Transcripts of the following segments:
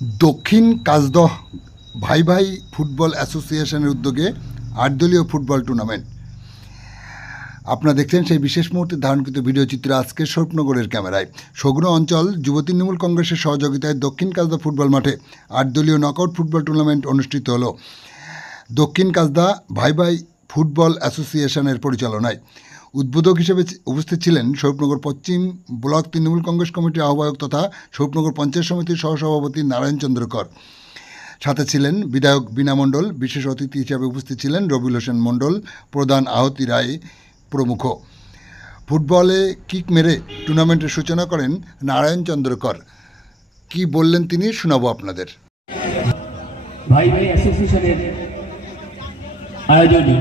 দক্ষিণ কাজদহ ভাই ভাই ফুটবল অ্যাসোসিয়েশনের উদ্যোগে ৮ দলীয় ফুটবল টুর্নামেন্ট। আপনারা দেখছেন সেই বিশেষ মুহূর্তে ধারণকৃত ভিডিওচিত্র আজকের স্বরূপনগরের ক্যামেরায়। সগুণ অঞ্চল যুব তৃণমূল কংগ্রেসের সহযোগিতায় দক্ষিণ কাজদহ ফুটবল মাঠে ৮ দলীয় নকআউট ফুটবল টুর্নামেন্ট অনুষ্ঠিত হলো দক্ষিণ কাজদহ ভাই ভাই ফুটবল অ্যাসোসিয়েশনের পরিচালনায়। উদ্বোধক হিসেবে উপস্থিত ছিলেন স্বরূপনগর পশ্চিম ব্লক তৃণমূল কংগ্রেস কমিটির আহ্বায়ক তথা স্বরূপনগর পঞ্চায়েত সমিতির সহসভাপতি নারায়ণ চন্দ্র কর। সাথে ছিলেন বিধায়ক বীণা মণ্ডল, বিশেষ অতিথি হিসেবে উপস্থিত ছিলেন রবিউল হোসেন মণ্ডল, প্রধান আহতি রায় প্রমুখ। ফুটবলে কিক মেরে টুর্নামেন্টের সূচনা করেন নারায়ণ চন্দ্র কর। কি বললেন তিনি শোনাবো আপনাদের। ভাই ভাই অ্যাসোসিয়েশনের আয়োজনে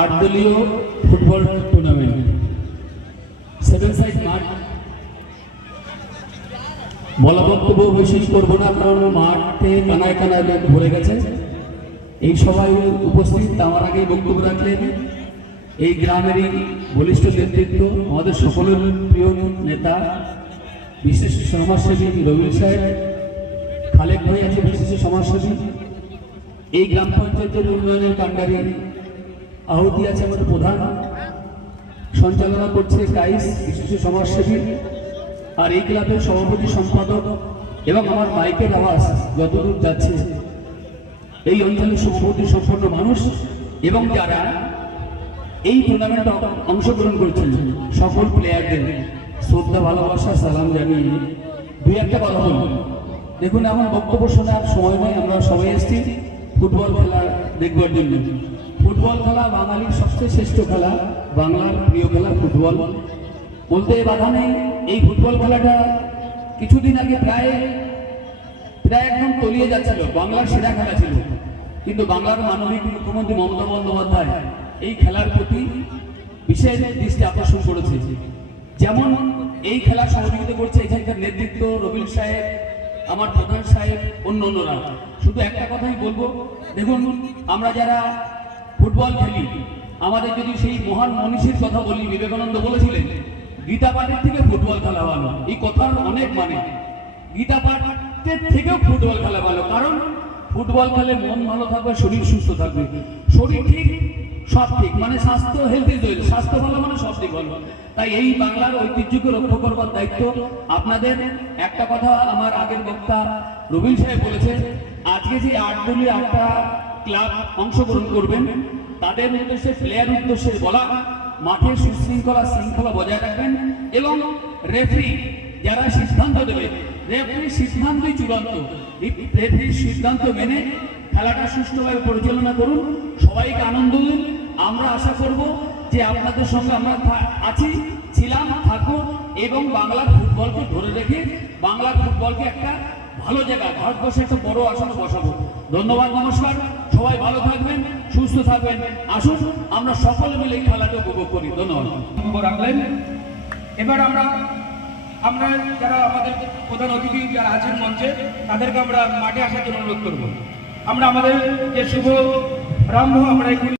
৮ দলীয় ফুটবল টুর্নামেন্ট 7 সাইড মাঠ। বলা বক্তব্য বিশেষ করবো না, কারণ মাঠে কানায় কানায় লোক ভরে গেছে। এই সবাই উপস্থিত আমার আগেই বক্তব্য রাখলেন এই গ্রামেরই বলিষ্ঠ নেতৃত্ব, আমাদের সকলের প্রিয় নেতা বিশেষ সমাজসেবী রবিউল সাহেব, খালেক ভাই আছে বিশেষ সমাজসেবী, এই গ্রাম পঞ্চায়েতের উন্নয়নের কাণ্ডারি আহতি আছে আমাদের প্রধান, সঞ্চালনা করছে কাইস বিশেষ সমাজসেবী, আর এই ক্লাবের সভাপতি সম্পাদক এবং আমার মাইকের আওয়াজ যতদূর যাচ্ছে এই অঞ্চলের সভাপতি সম্পন্ন মানুষ এবং যারা এই টুর্নামেন্টে অংশগ্রহণ করছেন সকল প্লেয়ারদের শ্রদ্ধা ভালোবাসা সালাম জানিয়ে দুই একটা কথা বলুন। দেখুন, আমার বক্তব্য শোনার সময় নয়, আমরা সবাই এসেছি ফুটবল খেলা দেখবার জন্য। ফুটবল খেলা বাঙালির সবচেয়ে শ্রেষ্ঠ খেলা, বাংলার প্রিয় খেলা ফুটবল, বলতে বাধা নেই। এই ফুটবল খেলাটা কিছুদিন আগে প্রায় একদম তলিয়ে যাচ্ছিল, বাংলার সেরা খেলা ছিল, কিন্তু বাংলার মাননীয় মুখ্যমন্ত্রী মমতা বন্দ্যোপাধ্যায় এই খেলার প্রতি বিশেষ দৃষ্টি আকর্ষণ করেছে। যেমন এই খেলা সহযোগিতা করছে এখানকার নেতৃত্ব রবিউল সাহেব, আমার প্রধান সাহেব, অন্যান্যরা। শুধু একটা কথাই বলবো, দেখুন আমরা যারা ফুটবল খেলি, আমাদের যদি সেই মহান মনীষীর কথা বলি, বিবেকানন্দ বলেছিলেন গীতা পাঠের থেকে ফুটবল খেলা ভালো। এই কথার অনেক মানে, গীতা পাঠের থেকেও ফুটবল খেলা ভালো, কারণ ফুটবল খেলে মন ভালো থাকবে, শরীর সুস্থ থাকবে। শরীর ঠিক সব ঠিক, মানে স্বাস্থ্য হেলথ ইজ ওয়েলথ, স্বাস্থ্য ভালো মানে সব ঠিক ভালো। তাই এই বাংলার ঐতিহ্যকে রক্ষা করবার দায়িত্ব আপনাদের। একটা কথা আমার আগের বক্তা রবিউল সাহেব বলেছে, আজকে যে ৮ দলীয় ৮টা ক্লাব অংশগ্রহণ করবেন তাদের উদ্দেশ্যে, প্লেয়ার উদ্দেশ্যে বলা, মাঠে সুশৃঙ্খলা শৃঙ্খলা বজায় রাখবেন এবং রেফারি যারা সিদ্ধান্ত দেবে, রেফারির সিদ্ধান্তই চূড়ান্ত, রেফারির সিদ্ধান্ত মেনে খেলাটা সুষ্ঠুভাবে পরিচালনা করুন, সবাইকে আনন্দ দিন। আমরা আশা করব যে আপনাদের সঙ্গে আমরা আছি, ছিলাম, থাকুন এবং বাংলার ফুটবলকে ধরে রেখে বাংলার ফুটবলকে একটা ভালো জায়গা, ভারতবর্ষে একটা বড় আসনে বসাবো। ধন্যবাদ, নমস্কার, সবাই ভালো থাকবেন, সুস্থ থাকবেন। আসুন আমরা সকলে মিলে এই খেলাটা উপভোগ করি। ধন্যবাদ রাখলেন। এবার আমরা যারা আমাদের প্রধান অতিথি যারা আছেন মঞ্চে, তাদেরকে আমরা মাঠে আসার জন্য অনুরোধ করবো। আমরা আমাদের যে শুভ প্রারম্ভ আমরা